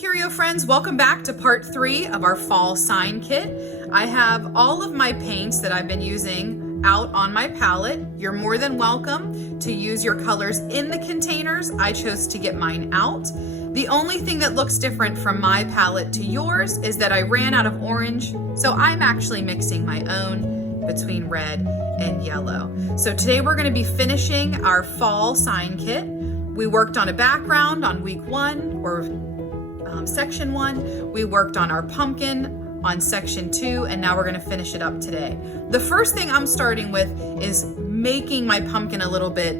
Curio friends, welcome back to part 3 of our fall sign kit. I have all of my paints that I've been using out on my palette. You're more than welcome to use your colors in the containers. I chose to get mine out. The only thing that looks different from my palette to yours is that I ran out of orange, so I'm actually mixing my own between red and yellow. So today we're going to be finishing our fall sign kit. We worked on a background on week 1 or section 1. We worked on our pumpkin on section 2, and now we're going to finish it up today. The first thing I'm starting with is making my pumpkin a little bit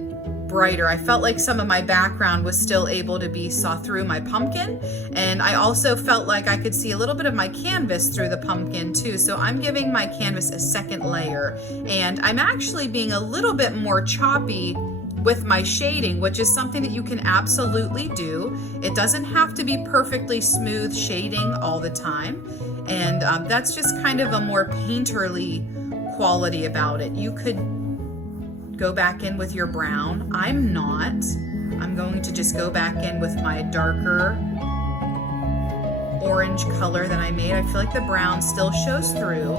brighter. I felt like some of my background was still able to be saw through my pumpkin, and I also felt like I could see a little bit of my canvas through the pumpkin too. So I'm giving my canvas a second layer, and I'm actually being a little bit more choppy with my shading, which is something that you can absolutely do. It doesn't have to be perfectly smooth shading all the time, and that's just kind of a more painterly quality about it. You could go back in with your brown. I'm not. I'm going to just go back in with my darker orange color that I made. I feel like the brown still shows through,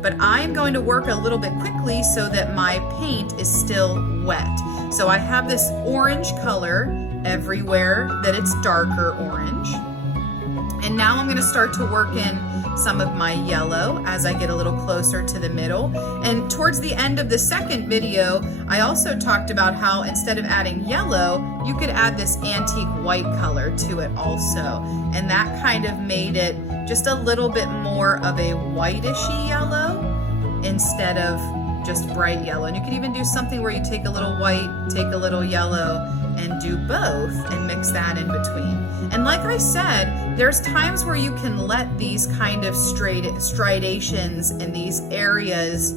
but I'm going to work a little bit quickly so that my paint is still wet. So I have this orange color everywhere that it's darker orange. And now I'm going to start to work in some of my yellow as I get a little closer to the middle. And towards the end of the second video, I also talked about how instead of adding yellow, you could add this antique white color to it also. And that kind of made it just a little bit more of a whitish-y yellow instead of just bright yellow. And you could even do something where you take a little white, take a little yellow, and do both and mix that in between. And like I said, there's times where you can let these kind of striations in these areas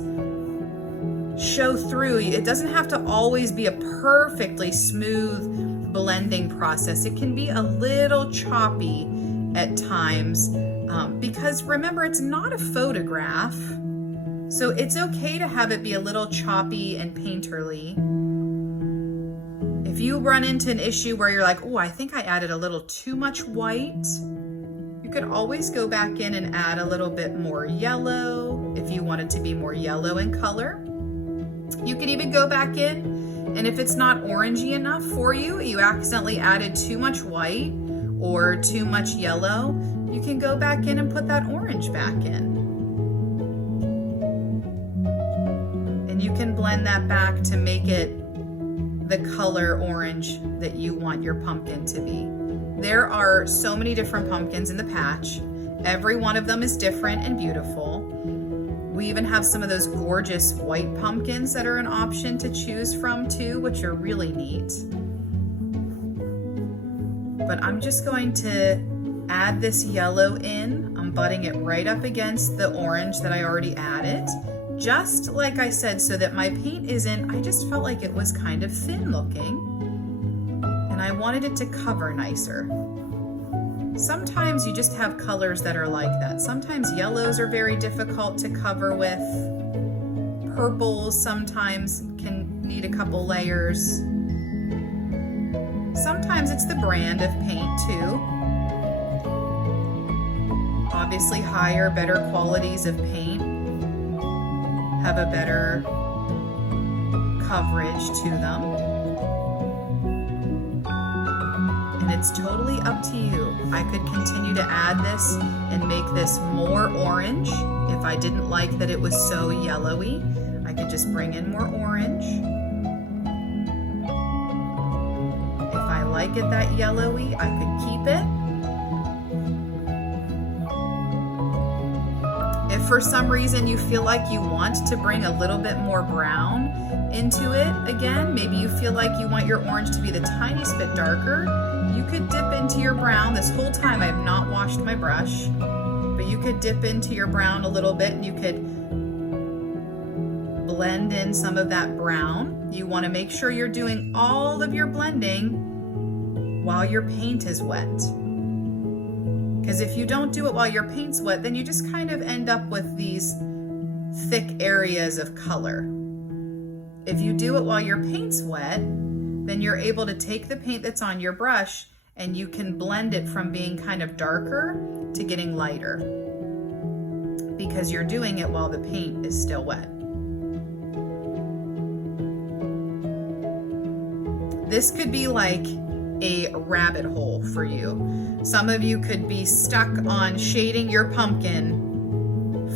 show through. It doesn't have to always be a perfectly smooth blending process. It can be a little choppy at times because remember, it's not a photograph. So it's okay to have it be a little choppy and painterly. If you run into an issue where you're like, oh, I think I added a little too much white, you could always go back in and add a little bit more yellow if you wanted to be more yellow in color. You could even go back in, and if it's not orangey enough for you, you accidentally added too much white or too much yellow, you can go back in and put that orange back in. And you can blend that back to make it the color orange that you want your pumpkin to be. There are so many different pumpkins in the patch. Every one of them is different and beautiful. We even have some of those gorgeous white pumpkins that are an option to choose from too, which are really neat. But I'm just going to add this yellow in. I'm butting it right up against the orange that I already added. Just like I said, so that my paint isn't, I just felt like it was kind of thin looking, and I wanted it to cover nicer. Sometimes you just have colors that are like that. Sometimes yellows are very difficult to cover with. Purples sometimes can need a couple layers. Sometimes it's the brand of paint too. Obviously higher, better qualities of paint have a better coverage to them. And it's totally up to you. I could continue to add this and make this more orange. If I didn't like that it was so yellowy, I could just bring in more orange. If I like it that yellowy, I could keep it. If for some reason you feel like you want to bring a little bit more brown into it again, maybe you feel like you want your orange to be the tiniest bit darker, you could dip into your brown. This whole time I have not washed my brush, but you could dip into your brown a little bit and you could blend in some of that brown. You want to make sure you're doing all of your blending while your paint is wet. Because if you don't do it while your paint's wet, then you just kind of end up with these thick areas of color. If you do it while your paint's wet, then you're able to take the paint that's on your brush and you can blend it from being kind of darker to getting lighter, because you're doing it while the paint is still wet. This could be like a rabbit hole for you. Some of you could be stuck on shading your pumpkin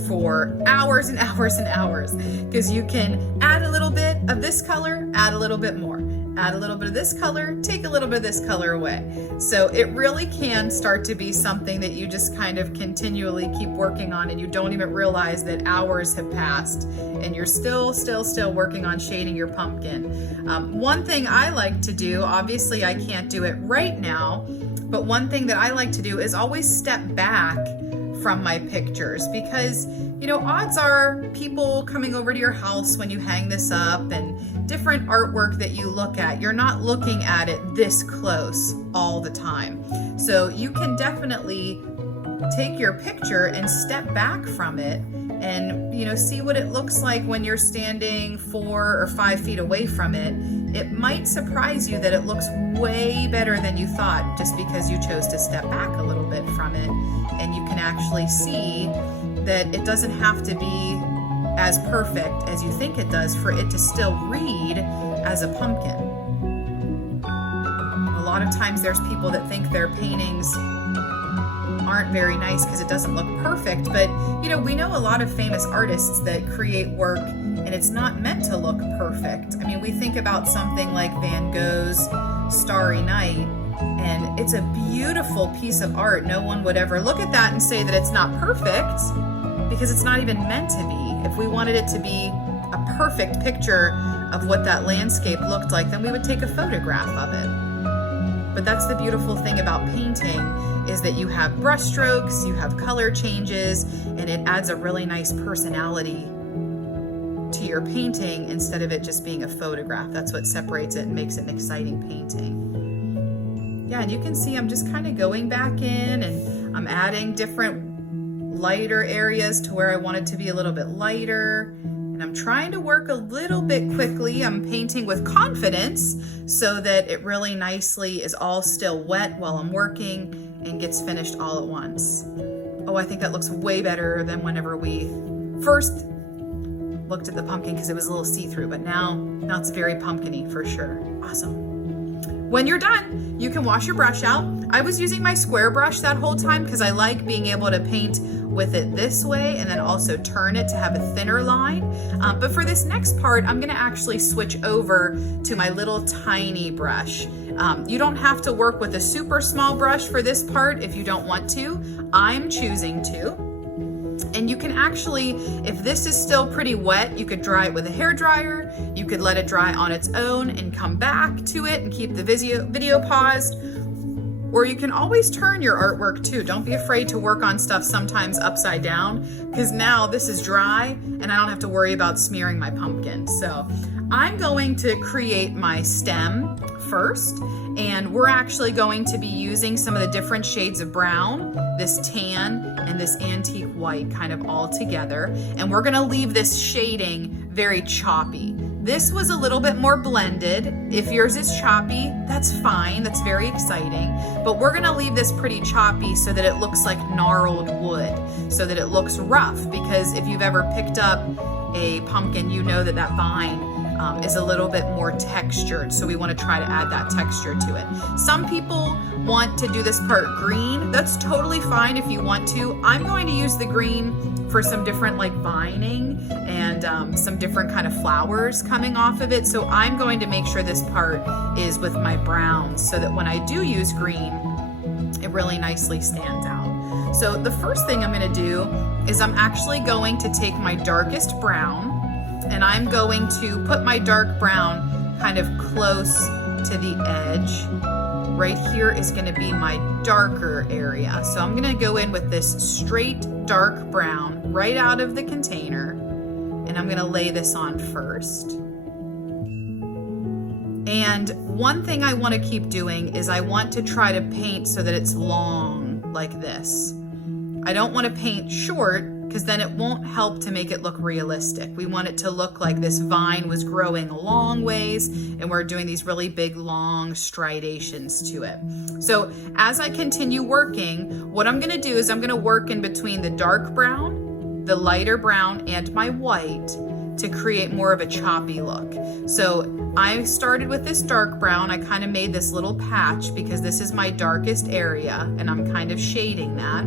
for hours and hours and hours, because you can add a little bit of this color, add a little bit more, add a little bit of this color, take a little bit of this color away. So it really can start to be something that you just kind of continually keep working on, and you don't even realize that hours have passed and you're still working on shading your pumpkin. One thing I like to do, obviously I can't do it right now, but one thing that I like to do is always step back from my pictures, because odds are people coming over to your house when you hang this up, and different artwork that you look at, you're not looking at it this close all the time. So you can definitely take your picture and step back from it and see what it looks like when you're standing 4 or 5 feet away from it. It might surprise you that it looks way better than you thought, just because you chose to step back a little bit from it, and you can actually see that it doesn't have to be as perfect as you think it does for it to still read as a pumpkin. A lot of times there's people that think their paintings aren't very nice because it doesn't look perfect, but we know a lot of famous artists that create work and it's not meant to look perfect. I mean, we think about something like Van Gogh's Starry Night, and it's a beautiful piece of art. No one would ever look at that and say that it's not perfect, because it's not even meant to be. If we wanted it to be a perfect picture of what that landscape looked like, then we would take a photograph of it. But that's the beautiful thing about painting, is that you have brush strokes, you have color changes, and it adds a really nice personality to your painting instead of it just being a photograph. That's what separates it and makes it an exciting painting. Yeah, and you can see I'm just kind of going back in and I'm adding different lighter areas to where I want it to be a little bit lighter. And I'm trying to work a little bit quickly. I'm painting with confidence so that it really nicely is all still wet while I'm working and gets finished all at once. Oh, I think that looks way better than whenever we first looked at the pumpkin, because it was a little see-through, but now it's very pumpkin-y for sure. Awesome. When you're done, you can wash your brush out. I was using my square brush that whole time because I like being able to paint with it this way and then also turn it to have a thinner line. But for this next part, I'm gonna actually switch over to my little tiny brush. You don't have to work with a super small brush for this part if you don't want to. I'm choosing to. And you can actually, if this is still pretty wet, you could dry it with a hair dryer. You could let it dry on its own and come back to it and keep the video paused. Or you can always turn your artwork too. Don't be afraid to work on stuff sometimes upside down, because now this is dry and I don't have to worry about smearing my pumpkin. So I'm going to create my stem first, and we're actually going to be using some of the different shades of brown, this tan and this antique white, kind of all together. And we're gonna leave this shading very choppy. This was a little bit more blended. If yours is choppy, that's fine, that's very exciting. But we're gonna leave this pretty choppy so that it looks like gnarled wood, so that it looks rough, because if you've ever picked up a pumpkin, you know that that vine is a little bit more textured, so we want to try to add that texture to it. Some people want to do this part green. That's totally fine if you want to. I'm going to use the green for some different like vining and some different kind of flowers coming off of it. So I'm going to make sure this part is with my browns so that when I do use green, it really nicely stands out. So the first thing I'm going to do is I'm actually going to take my darkest brown, and I'm going to put my dark brown kind of close to the edge. Right here is going to be my darker area. So I'm going to go in with this straight dark brown right out of the container, and I'm going to lay this on first. And one thing I want to keep doing is I want to try to paint so that it's long like this. I don't want to paint short because then it won't help to make it look realistic. We want it to look like this vine was growing a long ways and we're doing these really big, long striations to it. So as I continue working, what I'm gonna do is I'm gonna work in between the dark brown, the lighter brown, and my white to create more of a choppy look. So I started with this dark brown. I kind of made this little patch because this is my darkest area and I'm kind of shading that.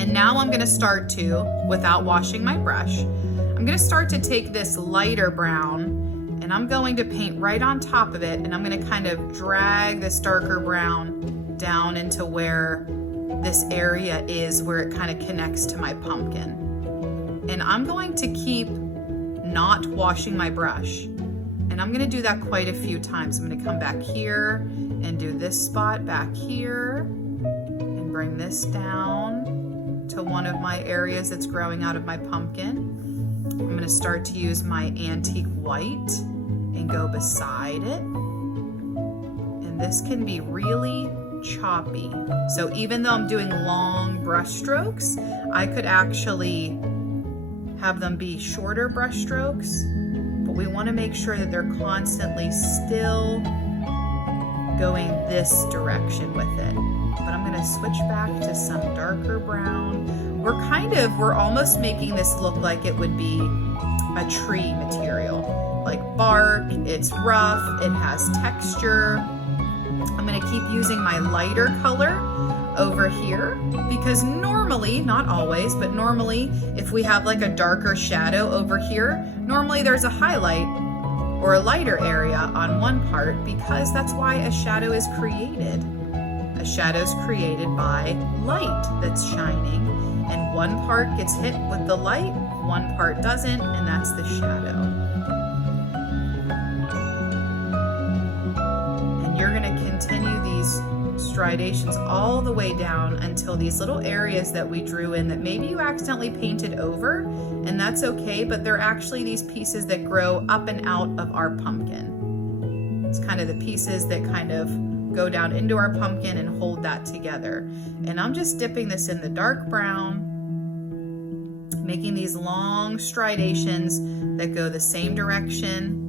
And now I'm gonna start to, without washing my brush, I'm gonna start to take this lighter brown and I'm going to paint right on top of it, and I'm gonna kind of drag this darker brown down into where this area is, where it kind of connects to my pumpkin. And I'm going to keep not washing my brush. And I'm gonna do that quite a few times. I'm gonna come back here and do this spot back here and bring this down to one of my areas that's growing out of my pumpkin. I'm gonna start to use my antique white and go beside it. And this can be really choppy. So even though I'm doing long brush strokes, I could actually have them be shorter brush strokes, but we want to make sure that they're constantly still going this direction with it. But I'm going to switch back to some darker brown. We're almost making this look like it would be a tree material, like bark. It's rough, it has texture. I'm going to keep using my lighter color over here, because normally, not always, but normally if we have like a darker shadow over here, normally there's a highlight or a lighter area on one part, because that's why a shadow is created. A shadow is created by light that's shining, and one part gets hit with the light, one part doesn't, and that's the shadow. And you're gonna continue these striations all the way down until these little areas that we drew in that maybe you accidentally painted over, and that's okay, but they're actually these pieces that grow up and out of our pumpkin. It's kind of the pieces that kind of go down into our pumpkin and hold that together. And I'm just dipping this in the dark brown, making these long striations that go the same direction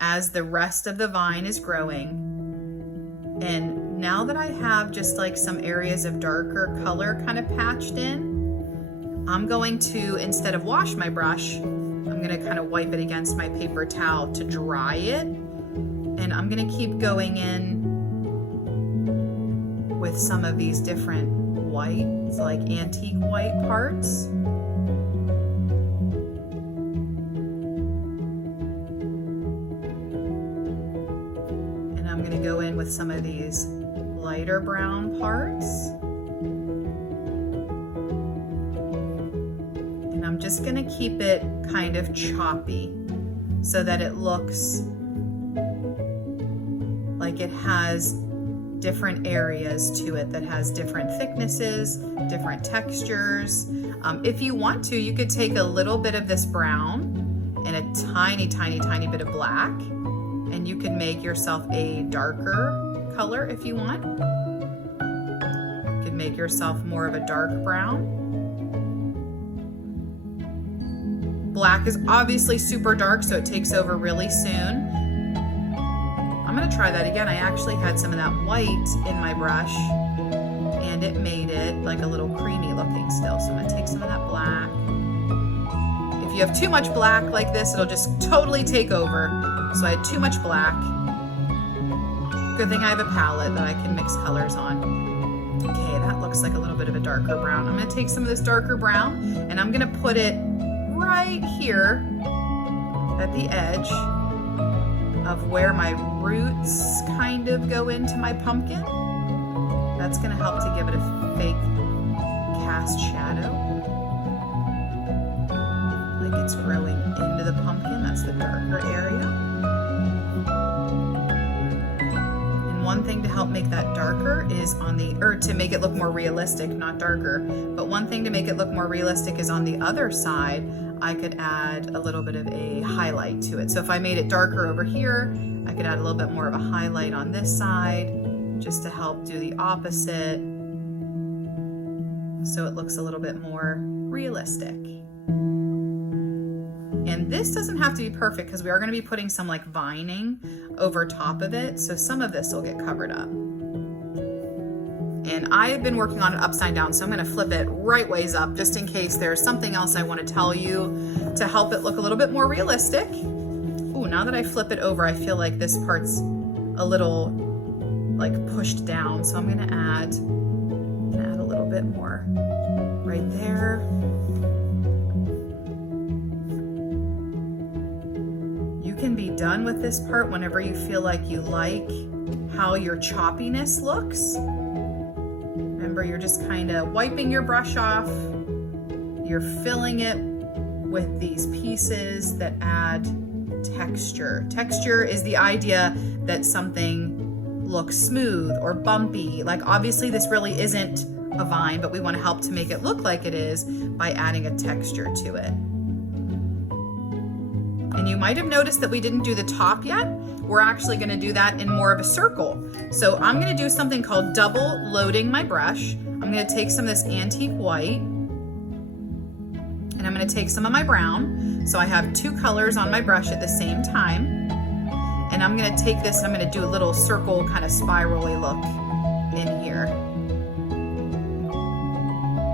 as the rest of the vine is growing. And now that I have just like some areas of darker color kind of patched in, I'm going to, instead of wash my brush, I'm gonna kind of wipe it against my paper towel to dry it. And I'm gonna keep going in with some of these different whites, like antique white parts. And I'm gonna go in with some of these lighter brown parts. And I'm just gonna keep it kind of choppy so that it looks like it has different areas to it, that has different thicknesses, different textures. If you want to, you could take a little bit of this brown and a tiny, tiny, tiny bit of black, and you can make yourself a darker color if you want. You can make yourself more of a dark brown. Black is obviously super dark, so it takes over really soon. I'm gonna try that again. I actually had some of that white in my brush and it made it like a little creamy looking still. So I'm gonna take some of that black. If you have too much black like this, it'll just totally take over. So I had too much black. Good thing I have a palette that I can mix colors on. Okay, that looks like a little bit of a darker brown. I'm gonna take some of this darker brown and I'm gonna put it right here at the edge of where my roots kind of go into my pumpkin. That's gonna help to give it a fake cast shadow. Like it's growing into the pumpkin. That's the darker area. And one thing to help make that darker is to make it look more realistic, not darker, but one thing to make it look more realistic is on the other side, I could add a little bit of a highlight to it. So if I made it darker over here, I could add a little bit more of a highlight on this side, just to help do the opposite so it looks a little bit more realistic. And this doesn't have to be perfect because we are going to be putting some like vining over top of it, so some of this will get covered up. And I have been working on it upside down, so I'm going to flip it right ways up just in case there's something else I want to tell you to help it look a little bit more realistic. Ooh, now that I flip it over, I feel like this part's a little like pushed down, so I'm going to add a little bit more right there. You can be done with this part whenever you feel like you like how your choppiness looks. Remember, you're just kind of wiping your brush off. You're filling it with these pieces that add texture. Texture is the idea that something looks smooth or bumpy. Like obviously this really isn't a vine, but we want to help to make it look like it is by adding a texture to it. And you might have noticed that we didn't do the top yet. We're actually going to do that in more of a circle. So I'm going to do something called double loading my brush. I'm going to take some of this antique white and I'm going to take some of my brown. So I have two colors on my brush at the same time. And I'm going to take this and I'm going to do a little circle kind of spirally look in here.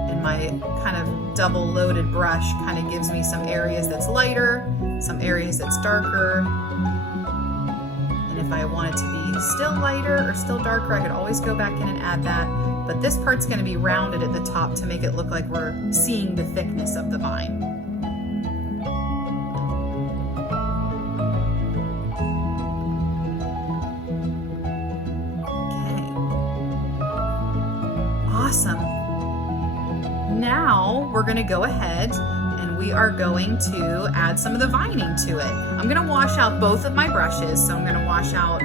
And my kind of double loaded brush kind of gives me some areas that's lighter, some areas that's darker. And if I want it to be still lighter or still darker, I could always go back in and add that. But this part's going to be rounded at the top to make it look like we're seeing the thickness of the vine. Okay. Awesome. Now we're going to go ahead and we are going to add some of the vining to it. I'm going to wash out both of my brushes. So I'm going to wash out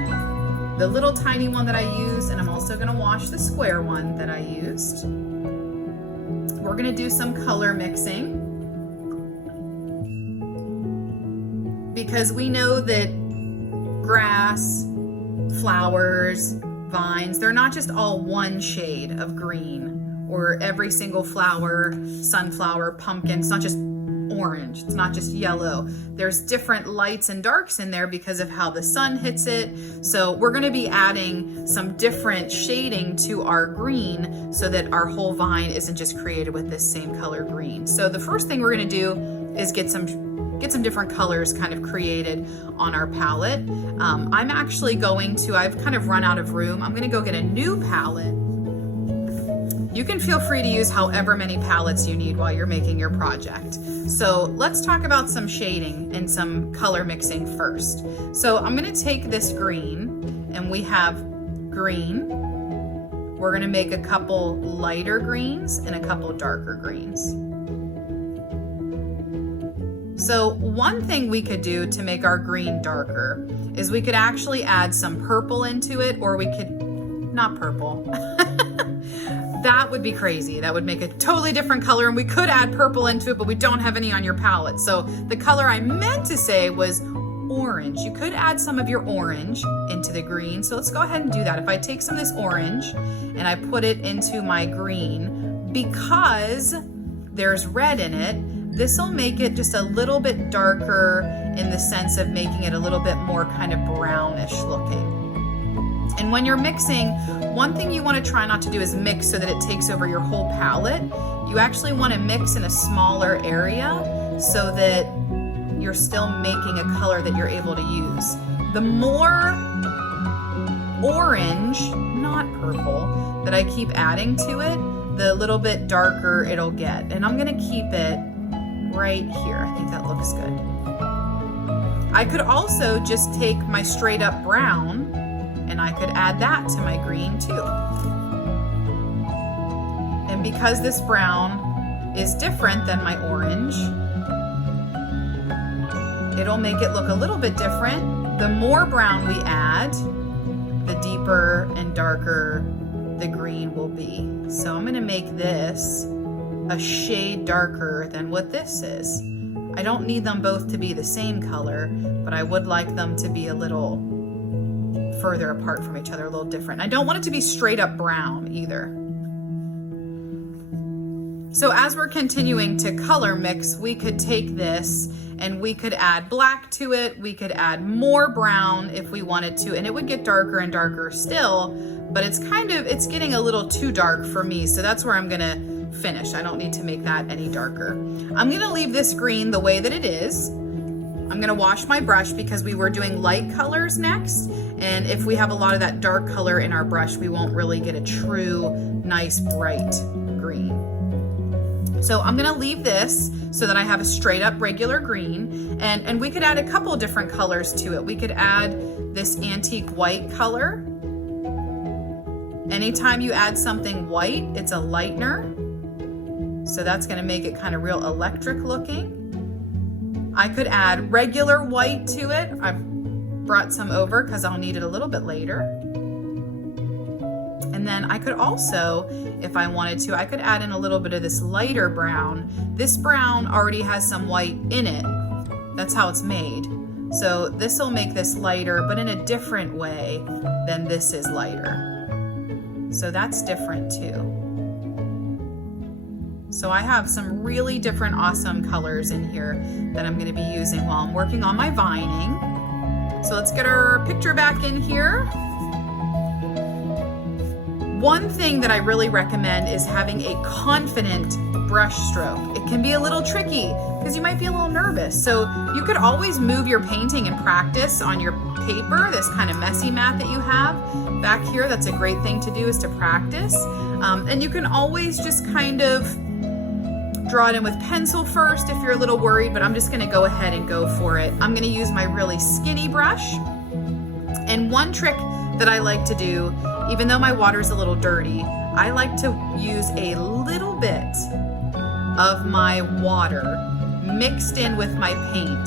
the little tiny one that I used, and I'm also going to wash the square one that I used. We're going to do some color mixing because we know that grass, flowers, vines, they're not just all one shade of green, or every single flower, sunflower, pumpkin. It's not just orange, it's not just yellow. There's different lights and darks in there because of how the sun hits it. So we're going to be adding some different shading to our green so that our whole vine isn't just created with this same color green. So the first thing we're going to do is get some different colors kind of created on our palette. I'm actually going to, I've kind of run out of room. I'm going to go get a new palette. You can feel free to use however many palettes you need while you're making your project. So let's talk about some shading and some color mixing first. So I'm going to take this green, and we have green. We're going to make a couple lighter greens and a couple darker greens. So one thing we could do to make our green darker is we could actually add some purple into it, or we could, not purple. That would be crazy. That would make a totally different color, and we could add purple into it, but we don't have any on your palette. So the color I meant to say was orange. You could add some of your orange into the green. So let's go ahead and do that. If I take some of this orange and I put it into my green, because there's red in it, this will make it just a little bit darker in the sense of making it a little bit more kind of brownish looking. And when you're mixing, one thing you want to try not to do is mix so that it takes over your whole palette. You actually want to mix in a smaller area so that you're still making a color that you're able to use. The more orange, not purple, that I keep adding to it, the little bit darker it'll get. And I'm going to keep it right here. I think that looks good. I could also just take my straight up brown and I could add that to my green too. And because this brown is different than my orange, it'll make it look a little bit different. The more brown we add, the deeper and darker the green will be. So I'm going to make this a shade darker than what this is. I don't need them both to be the same color, but I would like them to be a little further apart from each other, a little different. I don't want it to be straight up brown either. So as we're continuing to color mix, we could take this and we could add black to it. We could add more brown if we wanted to, and it would get darker and darker still, but it's getting a little too dark for me. So that's where I'm gonna finish. I don't need to make that any darker. I'm gonna leave this green the way that it is. I'm gonna wash my brush because we were doing light colors next. And if we have a lot of that dark color in our brush, we won't really get a true, nice, bright green. So I'm gonna leave this so that I have a straight up regular green, and we could add a couple different colors to it. We could add this antique white color. Anytime you add something white, it's a lightener. So that's gonna make it kind of real electric looking. I could add regular white to it. I've brought some over because I'll need it a little bit later. And then I could also, if I wanted to, I could add in a little bit of this lighter brown. This brown already has some white in it. That's how it's made. So this will make this lighter, but in a different way than this is lighter. So that's different too. So I have some really different awesome colors in here that I'm gonna be using while I'm working on my vining. So let's get our picture back in here. One thing that I really recommend is having a confident brush stroke. It can be a little tricky because you might be a little nervous. So you could always move your painting and practice on your paper, this kind of messy mat that you have back here. That's a great thing to do, is to practice. And you can always just kind of draw it in with pencil first if you're a little worried, but I'm just gonna go ahead and go for it. I'm gonna use my really skinny brush. And one trick that I like to do, even though my water's a little dirty, I like to use a little bit of my water mixed in with my paint.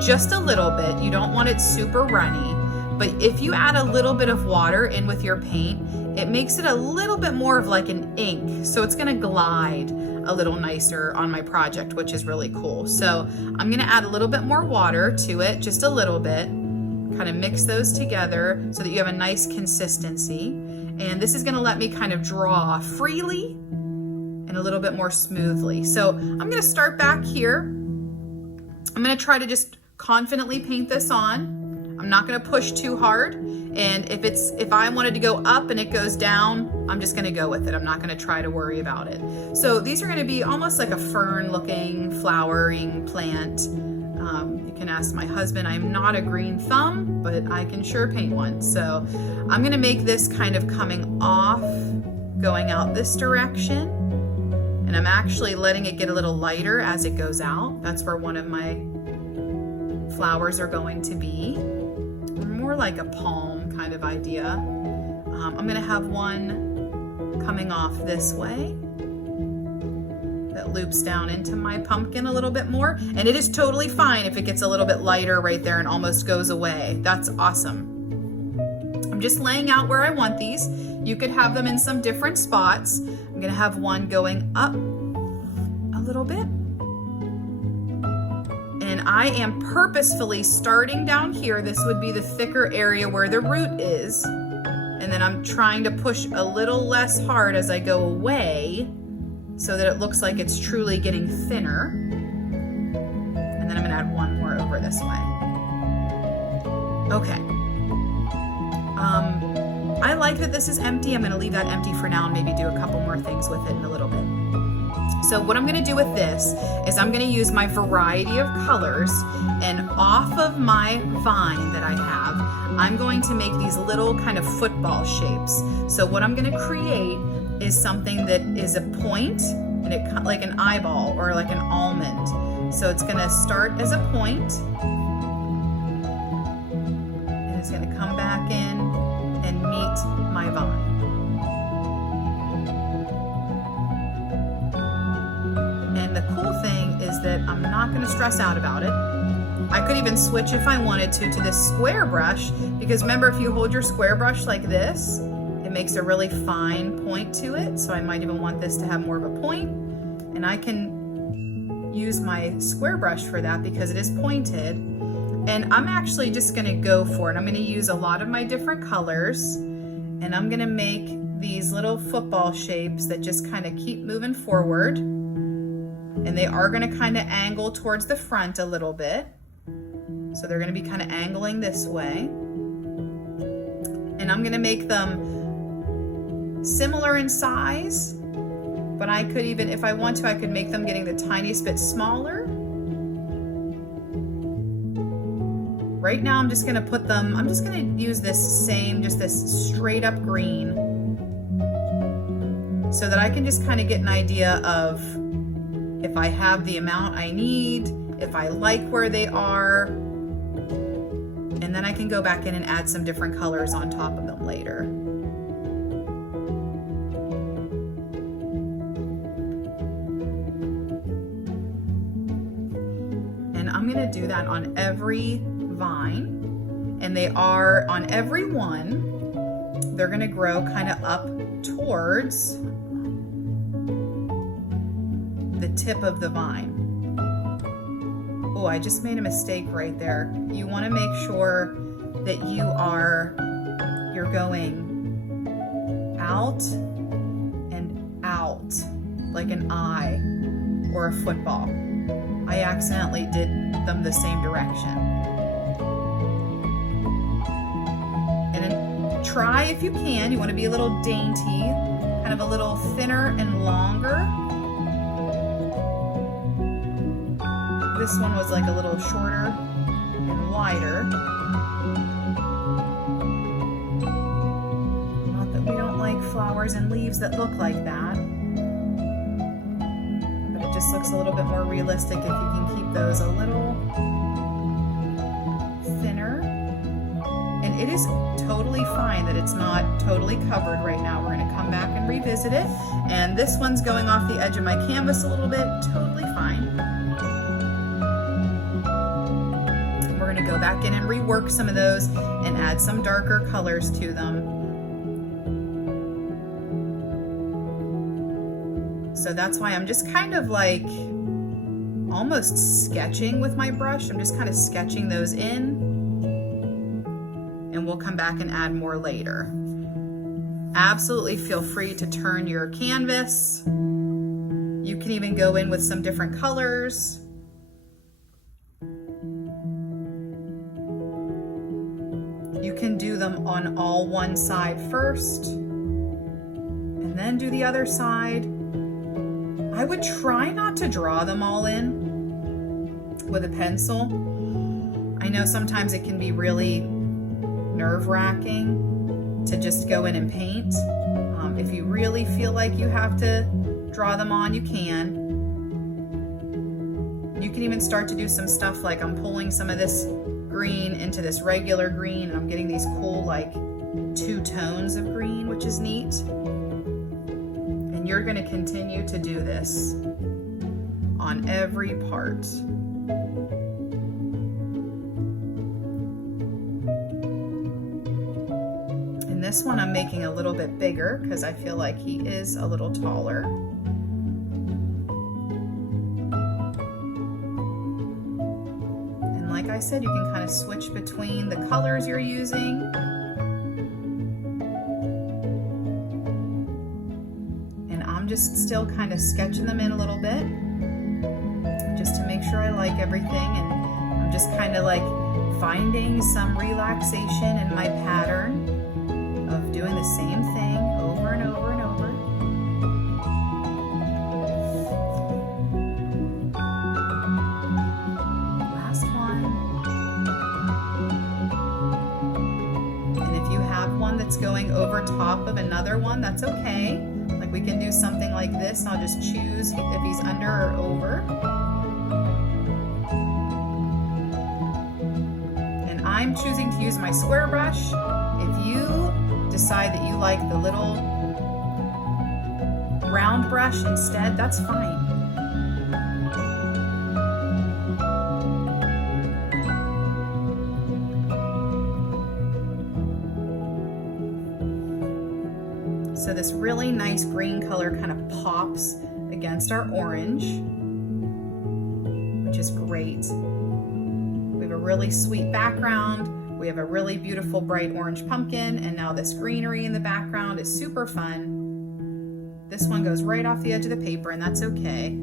Just a little bit. You don't want it super runny, but if you add a little bit of water in with your paint, it makes it a little bit more of like an ink. So it's gonna glide a little nicer on my project, which is really cool. So I'm gonna add a little bit more water to it, just a little bit. Kind of mix those together so that you have a nice consistency. And this is gonna let me kind of draw freely and a little bit more smoothly. So I'm gonna start back here. I'm gonna try to just confidently paint this on. I'm not gonna push too hard. And if I wanted to go up and it goes down, I'm just gonna go with it. I'm not gonna try to worry about it. So these are gonna be almost like a fern looking flowering plant. You can ask my husband. I'm not a green thumb, but I can sure paint one. So I'm gonna make this kind of coming off, going out this direction. And I'm actually letting it get a little lighter as it goes out. That's where one of my flowers are going to be. More like a palm kind of idea. I'm gonna have one coming off this way that loops down into my pumpkin a little bit more. And it is totally fine if it gets a little bit lighter right there and almost goes away. That's awesome. I'm just laying out where I want these. You could have them in some different spots. I'm gonna have one going up a little bit. And I am purposefully starting down here. This would be the thicker area where the root is. And then I'm trying to push a little less hard as I go away so that it looks like it's truly getting thinner. And then I'm gonna add one more over this way. Okay. I like that this is empty. I'm gonna leave that empty for now and maybe do a couple more things with it in a little bit. So what I'm gonna do with this is I'm gonna use my variety of colors, and off of my vine that I have, I'm going to make these little kind of football shapes. So what I'm gonna create is something that is a point, and it like an eyeball or like an almond. So it's gonna start as a point, and it's gonna come back in and meet my vine. And the cool thing is that I'm not gonna stress out about it. I could even switch if I wanted to this square brush, because remember, if you hold your square brush like this, it makes a really fine point to it. So I might even want this to have more of a point, and I can use my square brush for that because it is pointed. And I'm actually just gonna go for it. I'm gonna use a lot of my different colors, and I'm gonna make these little football shapes that just kind of keep moving forward. And they are gonna kind of angle towards the front a little bit. So they're gonna be kind of angling this way. And I'm gonna make them similar in size, but I could even, if I want to, I could make them getting the tiniest bit smaller. Right now I'm just gonna put them, I'm just gonna use this same, just this straight up green, so that I can just kind of get an idea of if I have the amount I need, if I like where they are, and then I can go back in and add some different colors on top of them later. And I'm gonna do that on every vine, and they are on every one, they're gonna grow kind of up towards the tip of the vine. Oh, I just made a mistake right there. You want to make sure that you're going out and out like an I or a football. I accidentally did them the same direction. And then try, if you can, you want to be a little dainty, kind of a little thinner and longer. This one was like a little shorter and wider. Not that we don't like flowers and leaves that look like that, but it just looks a little bit more realistic if you can keep those a little thinner. And it is totally fine that it's not totally covered right now. We're gonna come back and revisit it. And this one's going off the edge of my canvas a little bit, totally fine. We're gonna go back in and rework some of those and add some darker colors to them. So that's why I'm just kind of like almost sketching with my brush. I'm just kind of sketching those in, and we'll come back and add more later. Absolutely feel free to turn your canvas. You can even go in with some different colors. You can do them on all one side first, and then do the other side. I would try not to draw them all in with a pencil. I know sometimes it can be really nerve-wracking to just go in and paint. If you really feel like you have to draw them on, you can. You can even start to do some stuff like I'm pulling some of this green into this regular green, and I'm getting these cool like two tones of green, which is neat. And you're going to continue to do this on every part. And this one I'm making a little bit bigger because I feel like he is a little taller. Like I said, you can kind of switch between the colors you're using. And I'm just still kind of sketching them in a little bit, just to make sure I like everything. And I'm just kind of like finding some relaxation in my pattern of doing the same thing over and over and over. That's going over top of another one, that's okay. Like we can do something like this. I'll just choose if he's under or over. And I'm choosing to use my square brush. If you decide that you like the little round brush instead, that's fine. So this really nice green color kind of pops against our orange, which is great. We have a really sweet background. We have a really beautiful bright orange pumpkin, and now this greenery in the background is super fun. This one goes right off the edge of the paper, and that's okay.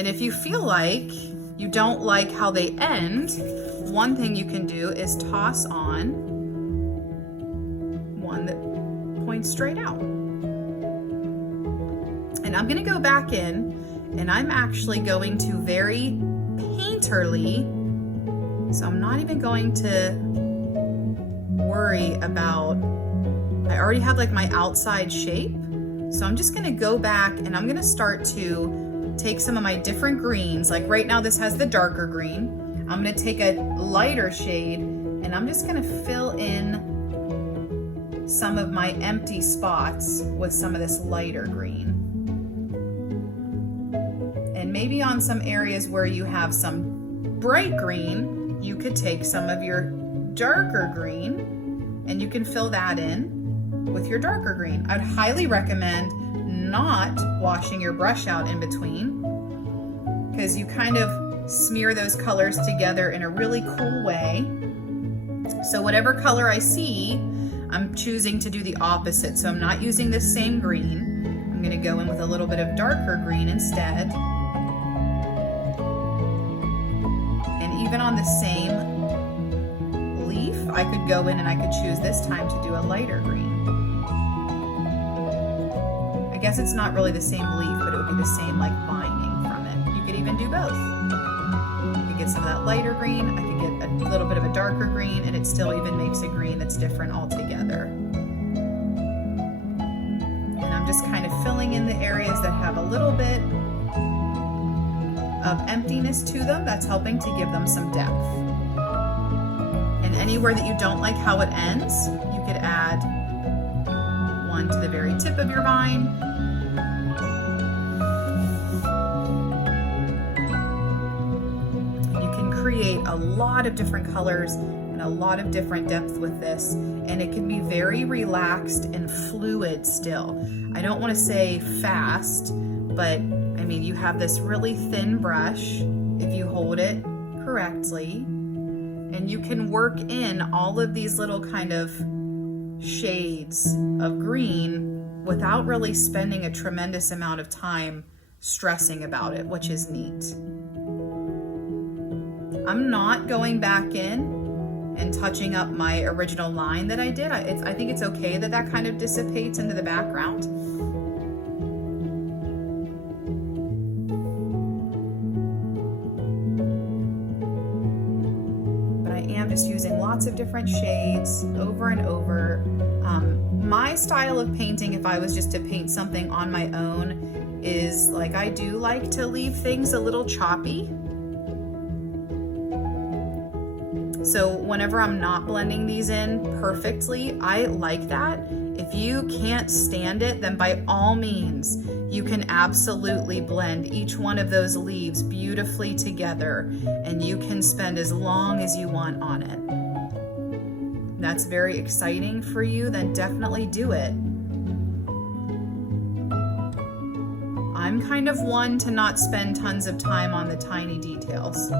And if you feel like you don't like how they end, one thing you can do is toss on one that points straight out. And I'm gonna go back in, and I'm actually going to very painterly, so I'm not even going to worry about, I already have like my outside shape. So I'm just gonna go back and I'm gonna start to take some of my different greens. Like right now this has the darker green. I'm gonna take a lighter shade and I'm just gonna fill in some of my empty spots with some of this lighter green. And maybe on some areas where you have some bright green, you could take some of your darker green and you can fill that in with your darker green. I'd highly recommend not washing your brush out in between, because you kind of smear those colors together in a really cool way. So whatever color I see, I'm choosing to do the opposite. So I'm not using the same green. I'm gonna go in with a little bit of darker green instead. And even on the same leaf, I could go in and I could choose this time to do a lighter green. I guess it's not really the same leaf, but it would be the same like lining from it. You could even do both. You could get some of that lighter green, I could get a little bit of a darker green, and it still even makes a green that's different altogether. And I'm just kind of filling in the areas that have a little bit of emptiness to them. That's helping to give them some depth. And anywhere that you don't like how it ends, you could add one to the very tip of your vine. You can create a lot of different colors and a lot of different depth with this, and it can be very relaxed and fluid still. I don't want to say fast, but I mean, you have this really thin brush if you hold it correctly, and you can work in all of these little kind of shades of green without really spending a tremendous amount of time stressing about it, which is neat. I'm not going back in and touching up my original line that I did. I think it's okay that that kind of dissipates into the background. But I am just using lots of different shades over and over. My style of painting, if I was just to paint something on my own, is like I do like to leave things a little choppy. So whenever I'm not blending these in perfectly, I like that. If you can't stand it, then by all means, you can absolutely blend each one of those leaves beautifully together, and you can spend as long as you want on it. That's very exciting for you, then definitely do it. I'm kind of one to not spend tons of time on the tiny details.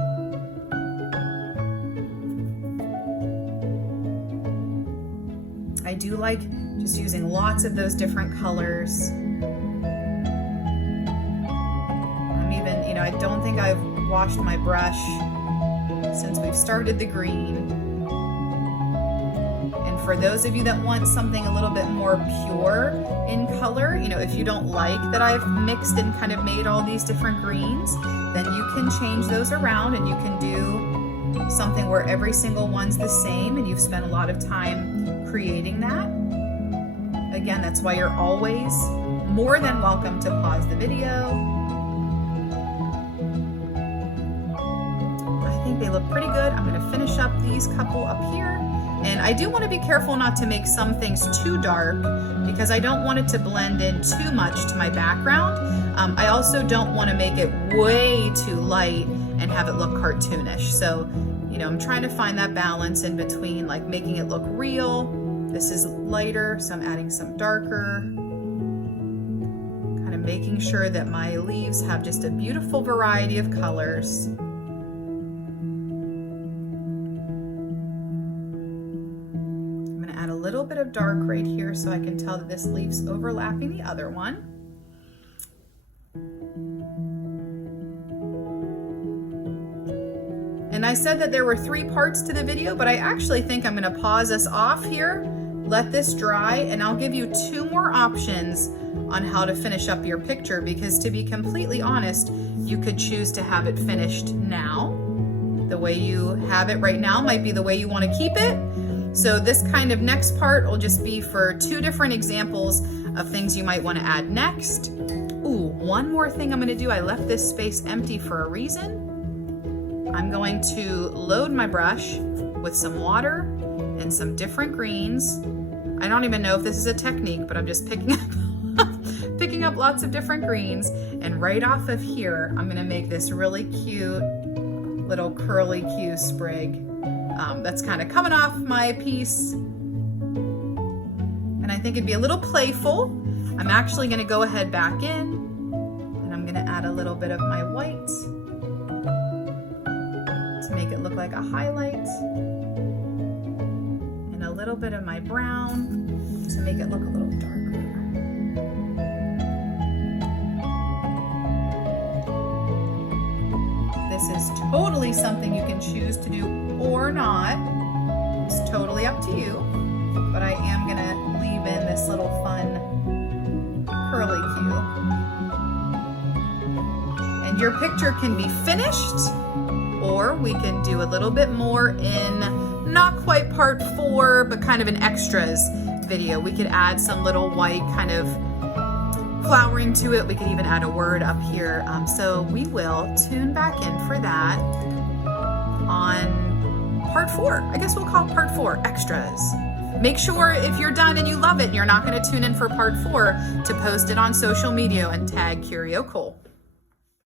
I do like just using lots of those different colors. I'm even, I don't think I've washed my brush since we've started the green. And for those of you that want something a little bit more pure in color, if you don't like that I've mixed and kind of made all these different greens, then you can change those around and you can do something where every single one's the same and you've spent a lot of time creating that. Again, that's why you're always more than welcome to pause the video. I think they look pretty good. I'm going to finish up these couple up here. And I do want to be careful not to make some things too dark because I don't want it to blend in too much to my background. I also don't want to make it way too light and have it look cartoonish. So, I'm trying to find that balance in between, like making it look real. This is lighter, so I'm adding some darker. Kind of making sure that my leaves have just a beautiful variety of colors. I'm going to add a little bit of dark right here so I can tell that this leaf's overlapping the other one. And I said that there were 3 parts to the video, but I actually think I'm gonna pause us off here, let this dry, and I'll give you 2 more options on how to finish up your picture, because to be completely honest, you could choose to have it finished now. The way you have it right now might be the way you want to keep it. So this kind of next part will just be for 2 different examples of things you might want to add next. Ooh, one more thing I'm going to do. I left this space empty for a reason. I'm going to load my brush with some water and some different greens. I don't even know if this is a technique, but I'm just picking up lots of different greens, and right off of here I'm gonna make this really cute little curly Q sprig that's kind of coming off my piece, and I think it'd be a little playful. I'm actually gonna go ahead back in, and I'm gonna add a little bit of my white to make it look like a highlight, and a little bit of my brown to make it look a little darker. This is totally something you can choose to do or not. It's totally up to you, but I am gonna leave in this little fun curly Q. And your picture can be finished, or we can do a little bit more in not quite part 4, but kind of an extras video. We could add some little white kind of flowering to it. We could even add a word up here. So we will tune back in for that on part 4. I guess we'll call it part 4, extras. Make sure if you're done and you love it and you're not going to tune in for part 4 to post it on social media and tag Curio Cole.